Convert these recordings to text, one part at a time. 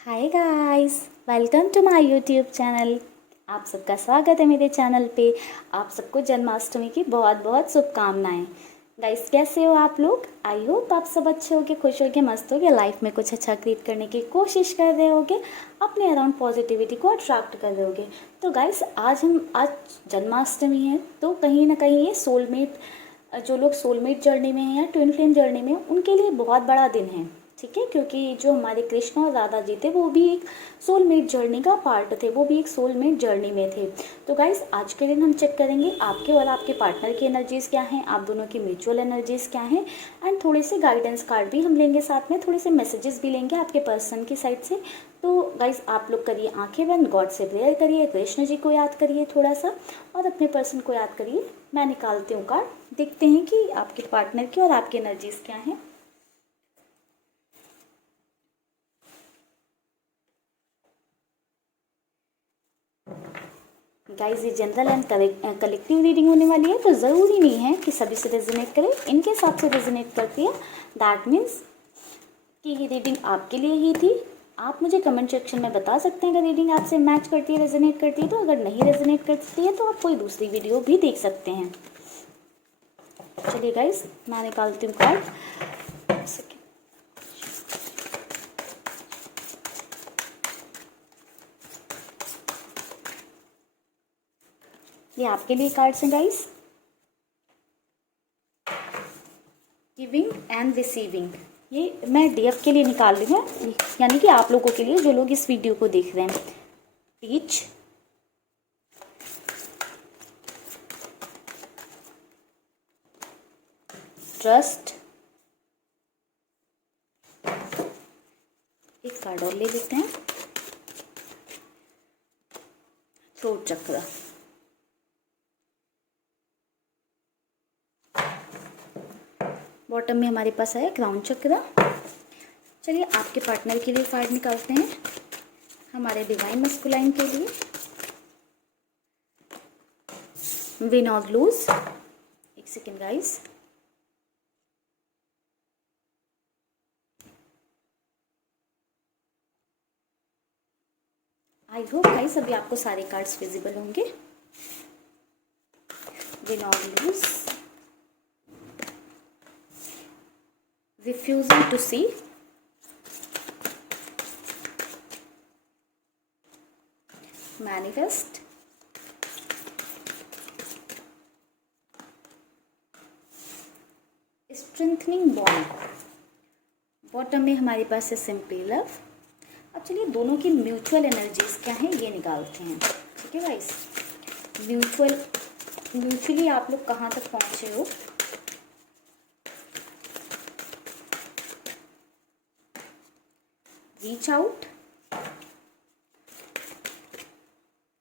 Hi guys, welcome to my YouTube channel. आप सबका स्वागत है मेरे चैनल पे। आप सबको जन्माष्टमी की बहुत बहुत शुभकामनाएं। गाइस, कैसे हो आप लोग? आई होप आप सब अच्छे होगे, खुश होगे, मस्त होगे, लाइफ में कुछ अच्छा क्रिएट करने की कोशिश कर रहे होगे, अपने अराउंड पॉजिटिविटी को अट्रैक्ट कर रहे होगे। तो गाइस, आज जन्माष्टमी है, तो कहीं ना कहीं ये सोलमेट, जो लोग सोलमेट जर्नी में हैं या ट्विन फ्लेम जर्नी में हैं, उनके लिए बहुत बड़ा दिन है। ठीक है, क्योंकि जो हमारे कृष्ण और राधा जी थे वो भी एक सोलमेट जर्नी का पार्ट थे, वो भी एक सोलमेट जर्नी में थे। तो गाइस, आज के दिन हम चेक करेंगे आपके और आपके पार्टनर की एनर्जीज क्या हैं, आप दोनों की म्यूचुअल एनर्जीज क्या हैं, एंड थोड़े से गाइडेंस कार्ड भी हम लेंगे, साथ में थोड़े से मैसेजेस भी लेंगे आपके पर्सन की साइड से। तो गाइस, आप लोग करिए आंखें बंद, गॉड से प्रेयर करिए, कृष्ण जी को याद करिए थोड़ा सा, और अपने पर्सन को याद करिए। मैं निकालती हूँ कार्ड, देखते हैं कि आपके पार्टनर की और आपकी एनर्जीज क्या हैं। गाइस, ये जनरल एंड कलेक्टिव रीडिंग होने वाली है, तो ज़रूरी नहीं है कि सभी से रेजोनेट करे। इनके हिसाब से रेजोनेट करती है, दैट मीन्स कि ये रीडिंग आपके लिए ही थी। आप मुझे कमेंट सेक्शन में बता सकते हैं अगर रीडिंग आपसे मैच करती है, रेजोनेट करती है। तो अगर नहीं रेजोनेट करती है तो आप कोई दूसरी वीडियो भी देख सकते हैं। चलिए गाइस, मैं निकालती हूँ कार्ड। ये आपके लिए कार्ड्स हैं गाइस, गिविंग एंड रिसीविंग। ये मैं डीएफ के लिए निकाल रही हूँ, यानी कि आप लोगों के लिए जो लोग इस वीडियो को देख रहे हैं। टीच, ट्रस्ट, एक कार्ड और ले लेते हैं, थ्रोट चक्र। बॉटम में हमारे पास है क्राउन चक्र। चलिए आपके पार्टनर के लिए कार्ड निकालते हैं, हमारे डिवाइन मस्कुलाइन के लिए। विन और लूज। एक second guys, I hope guys अभी आपको सारे कार्ड्स विजिबल होंगे। विन और lose, refusing to see, manifest, strengthening bond। Bottom में हमारे पास है सिंपली लव। अब चलिए दोनों की म्यूचुअल एनर्जीज क्या हैं ये निकालते हैं। ठीक है गाइस, म्यूचुअली आप लोग कहाँ तक पहुँचे हो। Reach out.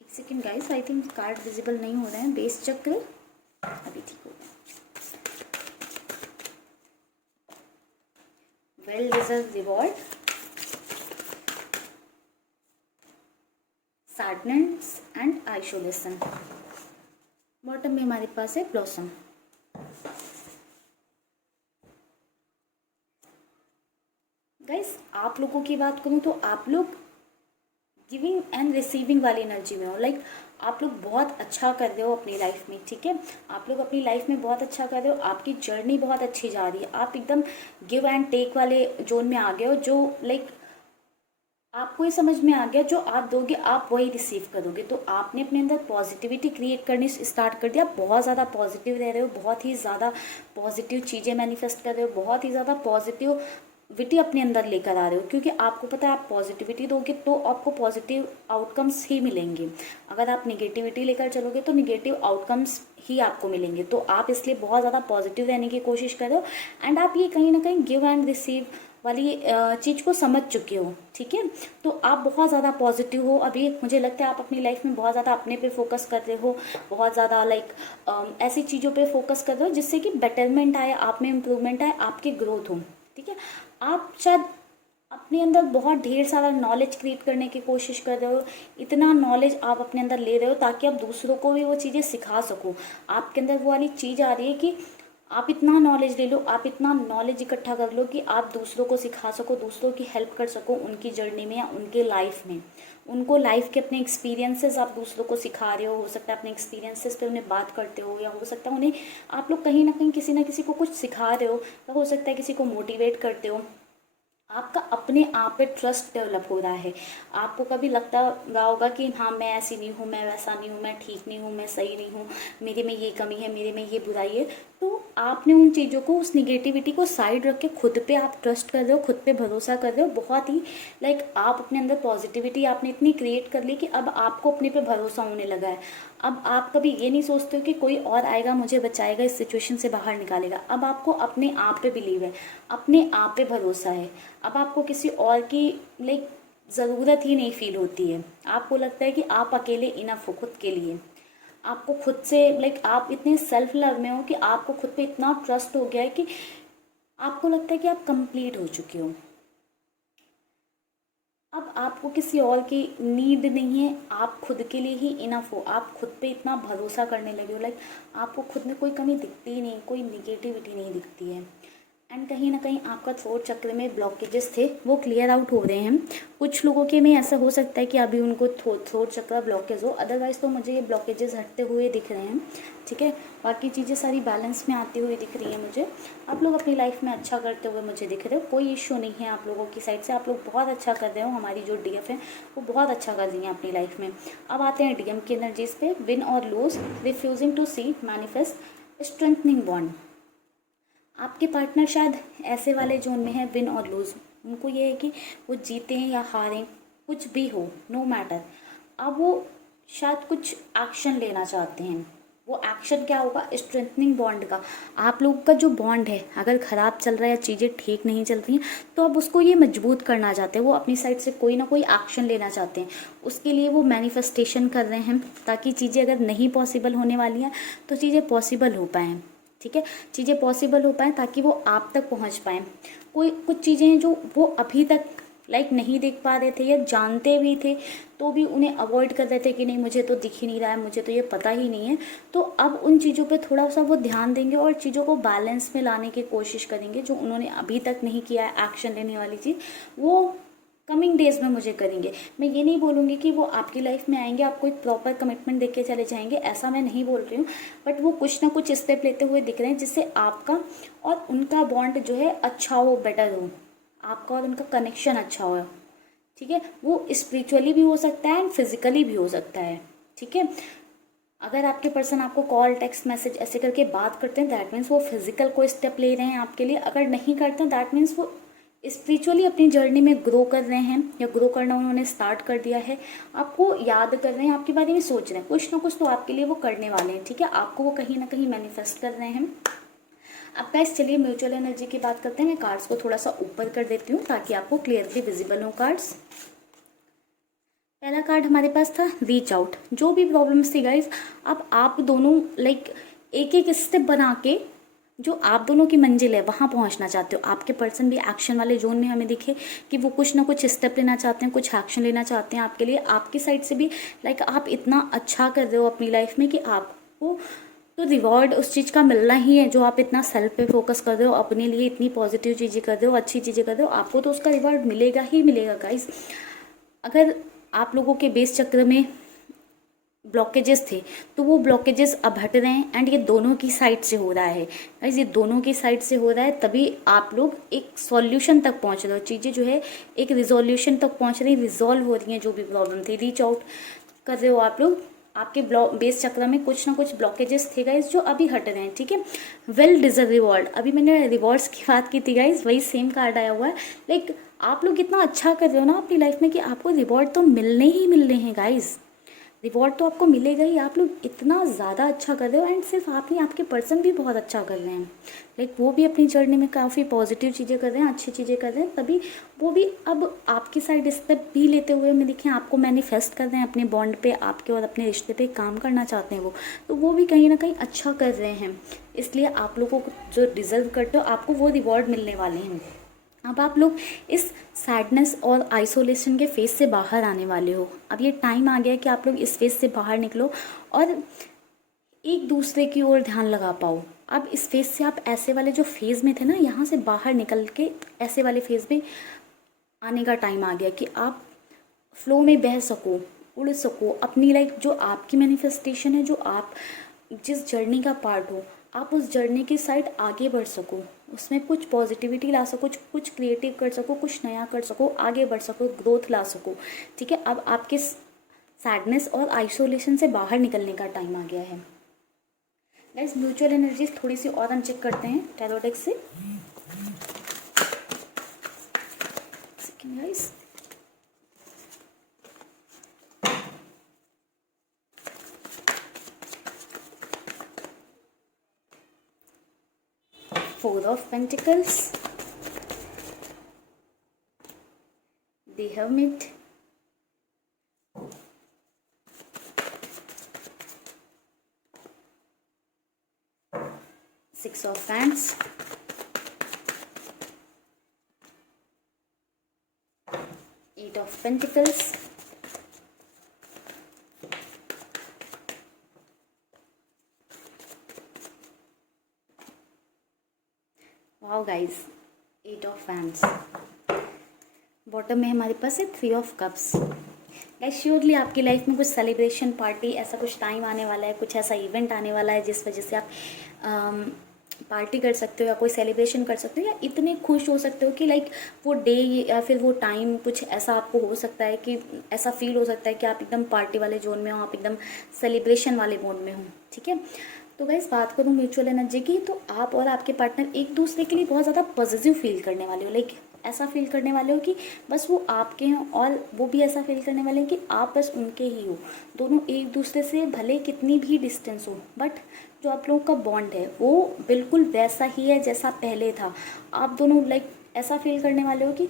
एक second guys, I think card visible नहीं हो रहे हैं। बेस चक्र, अभी ठीक हो गया। Well deserve reward, sadness and isolation. Bottom में हमारे पास है ब्लॉसम। गाइस, आप लोगों की बात करूँ तो आप लोग गिविंग एंड रिसीविंग वाली एनर्जी में हो। लाइक आप लोग बहुत अच्छा कर रहे हो अपनी लाइफ में। ठीक है, आप लोग अपनी लाइफ में बहुत अच्छा कर रहे हो, आपकी जर्नी बहुत अच्छी जा रही है। आप एकदम गिव एंड टेक वाले जोन में आ गए हो, जो लाइक आपको ये समझ में आ गया, जो आप दोगे आप वही रिसीव करोगे। तो आपने अपने अंदर पॉजिटिविटी क्रिएट करनी स्टार्ट कर दिया। बहुत ज़्यादा पॉजिटिव रह रहे हो, बहुत ही ज़्यादा पॉजिटिव चीज़ें मैनिफेस्ट कर रहे हो, बहुत ही ज़्यादा पॉजिटिविटी अपने अंदर लेकर आ रहे हो, क्योंकि आपको पता है आप पॉजिटिविटी दोगे तो आपको पॉजिटिव आउटकम्स ही मिलेंगे। अगर आप निगेटिविटी लेकर चलोगे तो निगेटिव आउटकम्स ही आपको मिलेंगे। तो आप इसलिए बहुत ज़्यादा पॉजिटिव रहने की कोशिश करो, एंड आप ये कहीं ना कहीं गिव एंड रिसीव वाली चीज़ को समझ चुके हो। ठीक है, तो आप बहुत ज़्यादा पॉजिटिव हो। अभी मुझे लगता है आप अपनी लाइफ में बहुत ज़्यादा अपने पे फोकस कर रहे हो, बहुत ज़्यादा लाइक ऐसी चीज़ों पे फोकस कर रहे हो जिससे कि बेटरमेंट आए, आप में इम्प्रूवमेंट आए, आपकी ग्रोथ हो। ठीक है, आप शायद अपने अंदर बहुत ढेर सारा नॉलेज क्रिएट करने की कोशिश कर रहे हो। इतना नॉलेज आप अपने अंदर ले रहे हो ताकि आप दूसरों को भी वो चीज़ें सिखा सको। आपके अंदर वो वाली चीज़ आ रही है कि आप इतना नॉलेज ले लो, आप इतना नॉलेज इकट्ठा कर लो कि आप दूसरों को सिखा सको, दूसरों की हेल्प कर सको उनकी जर्नी में या उनके लाइफ में। उनको लाइफ के अपने एक्सपीरियंसेस आप दूसरों को सिखा रहे हो सकता है अपने एक्सपीरियंसेस पे उन्हें बात करते हो, या हो सकता है उन्हें आप लोग कहीं ना कहीं किसी ना किसी को कुछ सिखा रहे हो, या हो सकता है किसी को मोटिवेट करते हो। आपका अपने आप पे ट्रस्ट डेवलप हो रहा है। आपको कभी लगता रहा होगा कि हाँ मैं ऐसी नहीं हूँ, मैं वैसा नहीं हूँ, मैं ठीक नहीं हूँ, मैं सही नहीं हूँ, मेरे में ये कमी है, मेरे में ये बुराई है। तो आपने उन चीज़ों को, उस निगेटिविटी को साइड रख के खुद पे आप ट्रस्ट कर रहे हो, खुद पे भरोसा कर रहे हो। बहुत ही आप अपने अंदर पॉजिटिविटी आपने इतनी क्रिएट कर ली कि अब आपको अपने पे भरोसा होने लगा है। अब आप कभी ये नहीं सोचते हो कि कोई और आएगा मुझे बचाएगा, इस सिचुएशन से बाहर निकालेगा। अब आपको अपने आप पे बिलीव है, अपने आप पे भरोसा है। अब आपको किसी और की ज़रूरत ही नहीं फील होती है। आपको लगता है कि आप अकेले इनफ हो खुद के लिए। आपको खुद से आप इतने सेल्फ लव में हो कि आपको खुद पे इतना ट्रस्ट हो गया है कि आपको लगता है कि आप कंप्लीट हो चुके हो। अब आपको किसी और की नीड नहीं है, आप खुद के लिए ही इनफ हो। आप खुद पे इतना भरोसा करने लगे हो, आपको खुद में कोई कमी दिखती ही नहीं, कोई निगेटिविटी नहीं दिखती है। एंड कहीं ना कहीं आपका थ्रोट चक्र में ब्लॉकेजेस थे वो क्लियर आउट हो रहे हैं। कुछ लोगों के में ऐसा हो सकता है कि अभी उनको थ्रोट चक्र ब्लॉकेज हो, अदरवाइज़ तो मुझे ये ब्लॉकेजेस हटते हुए दिख रहे हैं। ठीक है, बाकी चीज़ें सारी बैलेंस में आती हुई दिख रही हैं मुझे। आप लोग अपनी लाइफ में अच्छा करते हुए मुझे दिख रहे हो, कोई इशू नहीं है आप लोगों की साइड से। आप लोग बहुत अच्छा कर रहे हो, हमारी जो डीएफ है वो बहुत अच्छा कर रही हैं अपनी लाइफ में। अब आते हैं डीएम की एनर्जीज पे। विन और lose, refusing to see, manifest, strengthening bond. आपके पार्टनर शायद ऐसे वाले जोन में है, विन और लूज। उनको ये है कि वो जीतें या हारें, कुछ भी हो, नो मैटर। अब वो शायद कुछ एक्शन लेना चाहते हैं। वो एक्शन क्या होगा? स्ट्रेंथनिंग बॉन्ड का। आप लोग का जो बॉन्ड है अगर ख़राब चल रहा है या चीज़ें ठीक नहीं चल रही हैं तो अब उसको ये मजबूत करना चाहते हैं। वो अपनी साइड से कोई ना कोई एक्शन लेना चाहते हैं। उसके लिए वो मैनिफेस्टेशन कर रहे हैं ताकि चीज़ें अगर नहीं पॉसिबल होने वाली हैं तो चीज़ें पॉसिबल हो पाएँ। ठीक है, चीज़ें पॉसिबल हो पाएँ ताकि वो आप तक पहुंच पाएँ। कोई कुछ चीज़ें हैं जो वो अभी तक नहीं देख पा रहे थे या जानते भी थे तो भी उन्हें अवॉइड कर रहे थे कि नहीं मुझे तो दिख ही नहीं रहा है, मुझे तो ये पता ही नहीं है। तो अब उन चीज़ों पे थोड़ा सा वो ध्यान देंगे और चीज़ों को बैलेंस में लाने की कोशिश करेंगे। जो उन्होंने अभी तक नहीं किया है एक्शन लेने वाली चीज़, वो कमिंग डेज में मुझे करेंगे। मैं ये नहीं बोलूँगी कि वो आपकी लाइफ में आएंगे, आपको एक प्रॉपर कमिटमेंट देके चले जाएंगे, ऐसा मैं नहीं बोल रही हूँ। बट वो कुछ ना कुछ स्टेप लेते हुए दिख रहे हैं जिससे आपका और उनका बॉन्ड जो है अच्छा हो, बेटर हो, आपका और उनका कनेक्शन अच्छा हो। ठीक है, वो स्पिरिचुअली भी हो सकता है एंड फिजिकली भी हो सकता है। ठीक है, अगर आपके पर्सन आपको कॉल, टेक्स्ट मैसेज ऐसे करके बात करते हैं दैट मीन्स वो फिजिकल कोई स्टेप ले रहे हैं आपके लिए। अगर नहीं करते हैं दैट मीन्स वो स्पिरिचुअली अपनी जर्नी में ग्रो कर रहे हैं या ग्रो करना उन्होंने स्टार्ट कर दिया है। आपको याद कर रहे हैं, आपके बारे में सोच रहे हैं, कुछ ना कुछ तो आपके लिए वो करने वाले हैं। ठीक है, आपको वो कहीं ना कहीं मैनिफेस्ट कर रहे हैं। अब गाइस चलिए म्यूचुअल एनर्जी की बात करते हैं। मैं कार्ड्स को थोड़ा सा ऊपर कर देती हूँ ताकि आपको क्लियरली विजिबल हो कार्ड्स। पहला कार्ड हमारे पास था रीच आउट। जो भी प्रॉब्लम्स थी गाइज, अब आप दोनों एक एक स्टेप बना के जो आप दोनों की मंजिल है वहाँ पहुँचना चाहते हो। आपके पर्सन भी एक्शन वाले जोन में हमें दिखे कि वो कुछ ना कुछ स्टेप लेना चाहते हैं, कुछ एक्शन लेना चाहते हैं आपके लिए। आपकी साइड से भी आप इतना अच्छा कर रहे हो अपनी लाइफ में कि आपको तो रिवॉर्ड उस चीज़ का मिलना ही है जो आप इतना सेल्फ पे फोकस कर रहे हो, अपने लिए इतनी पॉजिटिव चीज़ें कर रहे हो, अच्छी चीज़ें कर रहे हो, आपको तो उसका रिवॉर्ड मिलेगा ही मिलेगा गाइज। अगर आप लोगों के बेस चक्र में ब्लॉकेजेस थे तो वो ब्लॉकेजेस अब हट रहे हैं एंड ये दोनों की साइड से हो रहा है गाइस। ये दोनों की साइड से हो रहा है तभी आप लोग एक सॉल्यूशन तक पहुंच रहे हो। चीज़ें जो है एक रिजोल्यूशन तक पहुंच रही, रिजॉल्व हो रही हैं। जो भी प्रॉब्लम थी रीच आउट कर रहे हो आप लोग। आपके बेस चक्र में कुछ ना कुछ ब्लॉकेजेस थे गाइस जो अभी हट रहे हैं। ठीक है, वेल डिजर्व रिवॉर्ड। अभी मैंने रिवॉर्ड्स की बात की थी गाइस, वही सेम कार्ड आया हुआ है। आप लोग इतना अच्छा कर रहे हो ना अपनी लाइफ में कि आपको रिवॉर्ड तो मिलने ही मिलने हैं गाइस। रिवॉर्ड तो आपको मिलेगा ही। आप लोग इतना ज़्यादा अच्छा कर रहे हो एंड सिर्फ आप नहीं, आपके पर्सन भी बहुत अच्छा कर रहे हैं। वो भी अपनी जर्नी में काफ़ी पॉजिटिव चीज़ें कर रहे हैं, अच्छी चीज़ें कर रहे हैं, तभी वो भी अब आपकी साइड स्टेप भी लेते हुए मैं देखें आपको मैनिफेस्ट कर रहे हैं अपने बॉन्ड पे, आपके और अपने रिश्ते पे काम करना चाहते हैं। वो भी कहीं ना कहीं अच्छा कर रहे हैं। इसलिए आप लोगों को जो डिज़र्व करते हो आपको वो रिवॉर्ड मिलने वाले हैं। अब आप लोग इस सैडनेस और आइसोलेशन के फेज से बाहर आने वाले हो। अब ये टाइम आ गया है कि आप लोग इस फेज से बाहर निकलो और एक दूसरे की ओर ध्यान लगा पाओ। अब इस फेज़ से आप ऐसे वाले जो फेज़ में थे ना, यहाँ से बाहर निकल के ऐसे वाले फेज़ में आने का टाइम आ गया कि आप फ्लो में बह सको, उड़ सको, अपनी लाइक जो आपकी मैनिफेस्टेशन है, जो आप जिस जर्नी का पार्ट हो, आप उस जर्नी की साइड आगे बढ़ सको, उसमें कुछ पॉजिटिविटी ला सको, कुछ क्रिएटिव कर सको, कुछ नया कर सको, आगे बढ़ सको, ग्रोथ ला सको। ठीक है, अब आपके सैडनेस और आइसोलेशन से बाहर निकलने का टाइम आ गया है। गाइस म्यूचुअल एनर्जीज थोड़ी सी और हम चेक करते हैं टैरो डेक से। Second guys, Four of Pentacles, the Hermit, Six of Wands, Eight of Pentacles, wow guys, eight of wands. Bottom में हमारे पास है three of cups. Guys surely आपकी लाइफ में कुछ सेलिब्रेशन पार्टी, ऐसा कुछ टाइम आने वाला है, कुछ ऐसा इवेंट आने वाला है जिस वजह से आप पार्टी कर सकते हो या कोई सेलिब्रेशन कर सकते हो, या इतने खुश हो सकते हो कि लाइक वो डे या फिर वो टाइम कुछ ऐसा आपको हो सकता है कि ऐसा फील हो सकता है कि आप एकदम पार्टी वाले जोन में हो, आप एकदम सेलिब्रेशन वाले मोड में हो। ठीक है, तो गाइस बात करूँ म्यूचुअल एनर्जी की, तो आप और आपके पार्टनर एक दूसरे के लिए बहुत ज़्यादा पॉजिटिव फील करने वाले हो। लाइक ऐसा फील करने वाले हो कि बस वो आपके हैं और वो भी ऐसा फील करने वाले हैं कि आप बस उनके ही हो। दोनों एक दूसरे से भले कितनी भी डिस्टेंस हो, बट जो आप लोगों का बॉन्ड है वो बिल्कुल वैसा ही है जैसा पहले था। आप दोनों लाइक ऐसा फील करने वाले हो कि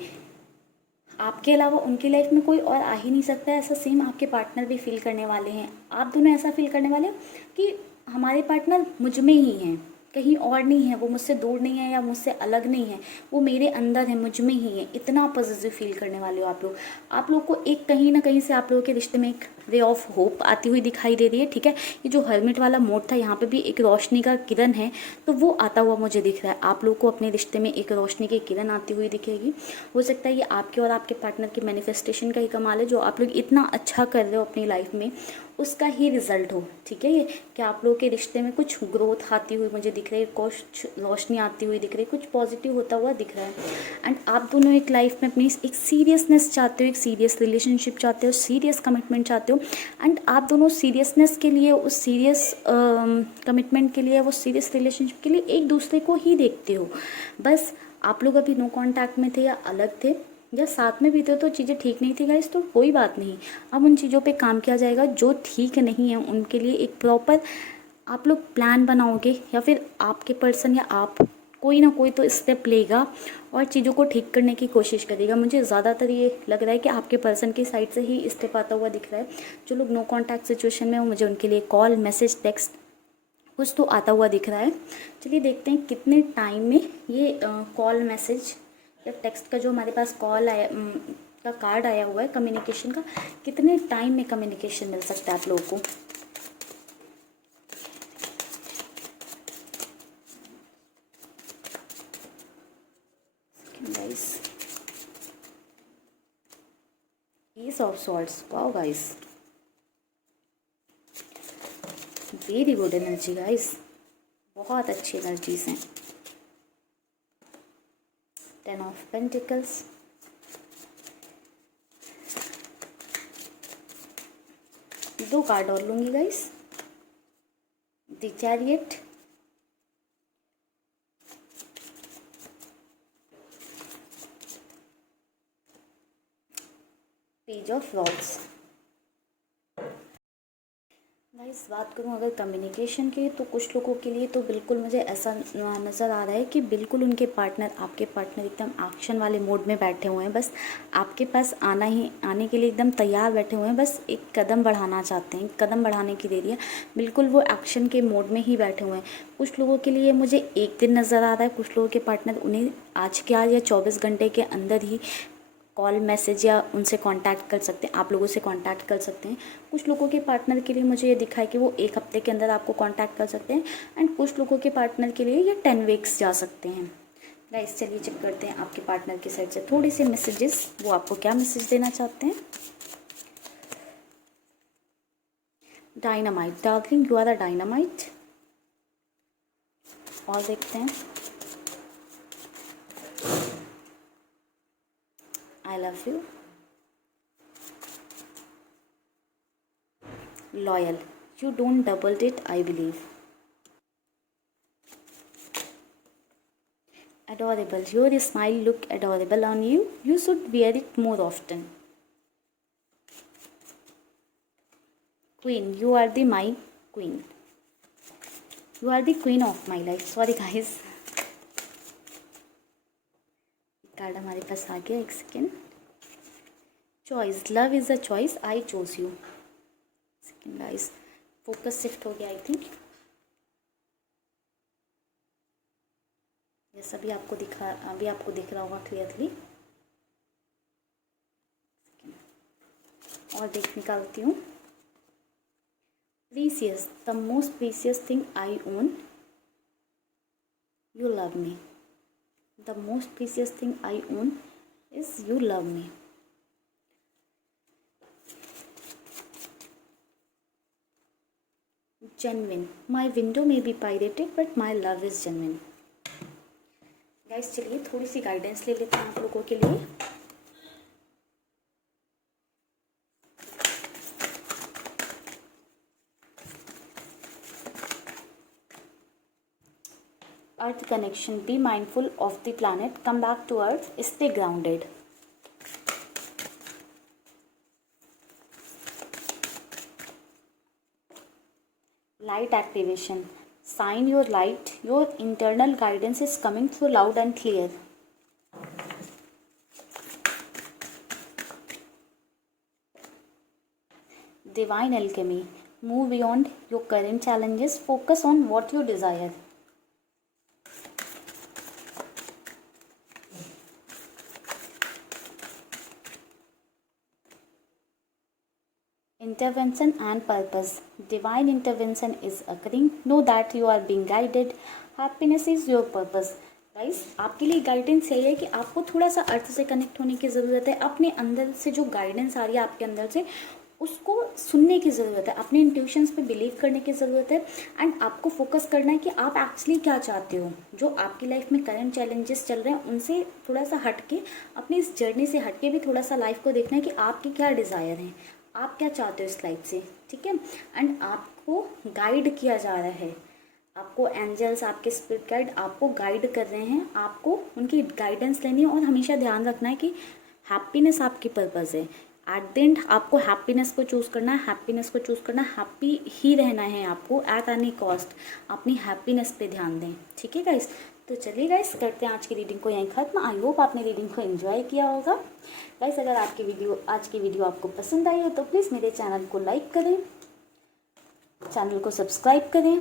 आपके अलावा उनकी लाइफ में कोई और आ ही नहीं सकता है। ऐसा सेम आपके पार्टनर भी फील करने वाले हैं। आप दोनों ऐसा फील करने वाले हो कि हमारे पार्टनर मुझ में ही हैं, कहीं और नहीं है, वो मुझसे दूर नहीं है या मुझसे अलग नहीं है, वो मेरे अंदर है, मुझ में ही है। इतना पॉजिटिव फील करने वाले हो आप लोग। आप लोग को एक कहीं ना कहीं से आप लोगों के रिश्ते में एक रे ऑफ होप आती हुई दिखाई दे रही है। ठीक है, ये जो हर्मिट वाला मोड था, यहाँ पे भी एक रोशनी का किरण है, तो वो आता हुआ मुझे दिख रहा है। आप लोग को अपने रिश्ते में एक रोशनी की किरण आती हुई दिखेगी। हो सकता है ये आपके और आपके पार्टनर की मैनिफेस्टेशन का ही कमाल है, जो आप लोग इतना अच्छा कर रहे हो अपनी लाइफ में, उसका ही रिजल्ट हो। ठीक है, ये कि आप लोगों के रिश्ते में कुछ ग्रोथ आती हुई मुझे दिख रही है, कुछ रोशनी आती हुई दिख रही है, कुछ पॉजिटिव होता हुआ दिख रहा है। एंड आप दोनों एक लाइफ में अपनी एक सीरियसनेस चाहते हो, एक सीरियस रिलेशनशिप चाहते हो, सीरियस कमिटमेंट चाहते हो। एंड आप दोनों सीरियसनेस के लिए, उस सीरियस कमिटमेंट के लिए, वो सीरियस रिलेशनशिप के लिए एक दूसरे को ही देखते हो। बस आप लोग अभी नो कॉन्टैक्ट में थे या अलग थे या साथ में भी थे तो चीज़ें ठीक नहीं थी गाइस, तो कोई बात नहीं। अब उन चीज़ों पे काम किया जाएगा। जो ठीक नहीं है उनके लिए एक प्रॉपर आप लोग प्लान बनाओगे, या फिर आपके पर्सन या आप कोई ना कोई तो स्टेप लेगा और चीज़ों को ठीक करने की कोशिश करेगा। मुझे ज़्यादातर ये लग रहा है कि आपके पर्सन की साइड से ही स्टेप आता हुआ दिख रहा है। जो लोग नो कॉन्टैक्ट सिचुएशन में हो, मुझे उनके लिए कॉल, मैसेज, टेक्स्ट कुछ तो आता हुआ दिख रहा है। चलिए देखते हैं कितने टाइम में ये कॉल, मैसेज या टेक्स्ट का जो हमारे पास कॉल आया का कार्ड आया हुआ है कम्युनिकेशन का, कितने टाइम में कम्युनिकेशन मिल सकता है आप लोगों को। Guys S of swords, wow guys, very good energy guys, बहुत अच्छी एनर्जीज हैं। टेन ऑफ पेंटिकल्स, दो कार्ड और लूंगी guys. The chariot, page of rods. Guys बात करूँ अगर कम्युनिकेशन की, तो कुछ लोगों के लिए तो बिल्कुल मुझे ऐसा नज़र आ रहा है कि बिल्कुल उनके पार्टनर, आपके पार्टनर एकदम एक्शन वाले मोड में बैठे हुए हैं। बस आपके पास आने के लिए एकदम तैयार बैठे हुए हैं। बस एक कदम बढ़ाना चाहते हैं, कदम बढ़ाने की देरी है। बिल्कुल वो एक्शन के मोड में ही बैठे हुए हैं। कुछ लोगों के लिए मुझे एक दिन नज़र आ रहा है, कुछ लोगों के पार्टनर उन्हें आज के आज या 24 घंटे के अंदर ही कॉल मैसेज या उनसे कांटेक्ट कर सकते हैं, आप लोगों से कांटेक्ट कर सकते हैं। कुछ लोगों के पार्टनर के लिए मुझे ये दिखा है कि वो 1 हफ्ते के अंदर आपको कांटेक्ट कर सकते हैं, एंड कुछ लोगों के पार्टनर के लिए ये 10 वीक्स जा सकते हैं। गाइस चलिए चेक करते हैं आपके पार्टनर की साइड से थोड़ी सी मैसेजेस, वो आपको क्या मैसेज देना चाहते हैं। Dynamite, darling you are the dynamite. और देखते हैं, I love you, loyal, you don't double it I believe, adorable, your smile look adorable on you, you should wear it more often, queen, you are the my queen, you are the queen of my life। sorry guys, card हमारे पास आ गया, एक second. Choice, love is a choice, I chose you. Second guys, focus shift हो गया I think. Yes, अभी आपको दिख रहा होगा क्लियरली। और देख निकालती हूँ। Precious, the most precious thing I own, you love me. The most precious thing I own is you love me. Genuine, my window में be pirated but my love is genuine. Guys चलिए थोड़ी सी guidance ले लेते हैं आप लोगों के लिए। Earth connection, be mindful of the planet, come back to earth, stay grounded. Light activation, shine your light, your internal guidance is coming through loud and clear। Divine alchemy, move beyond your current challenges, focus on what you desire। Intervention and purpose, divine intervention is occurring, know that you are being guided, happiness is your purpose। Guys आपके लिए guidance यही है कि आपको थोड़ा सा अर्थ से connect होने की ज़रूरत है। अपने अंदर से जो गाइडेंस आ रही है आपके अंदर से, उसको सुनने की ज़रूरत है, अपने इंट्यूशंस पे बिलीव करने की ज़रूरत है, एंड आपको फोकस करना है कि आप एक्चुअली क्या चाहते हो। जो आपकी लाइफ में करंट चैलेंजेस चल रहे हैं उनसे थोड़ा सा हट के, अपनी इस जर्नी से हट के भी थोड़ा सा लाइफ को देखना है कि आपके क्या डिज़ायर हैं, आप क्या चाहते हो इस लाइफ से, ठीक है। एंड आपको गाइड किया जा रहा है, आपको एंजल्स, आपके स्पिरिट गाइड आपको गाइड कर रहे हैं, आपको उनकी गाइडेंस लेनी है। और हमेशा ध्यान रखना है कि हैप्पीनेस आपकी पर्पज़ है। एट द एंड आपको हैप्पीनेस को चूज़ करना है, हैप्पीनेस को चूज़ करना है, हैप्पी ही रहना है आपको एट एनी कॉस्ट। अपनी हैप्पीनेस पे ध्यान दें, ठीक है गाइस। तो चलिए गाइस करते हैं आज की रीडिंग को यहीं ख़त्म। आई होप आपने रीडिंग को एंजॉय किया होगा। गाइस अगर आज की वीडियो आपको पसंद आई हो तो प्लीज़ मेरे चैनल को लाइक करें, चैनल को सब्सक्राइब करें।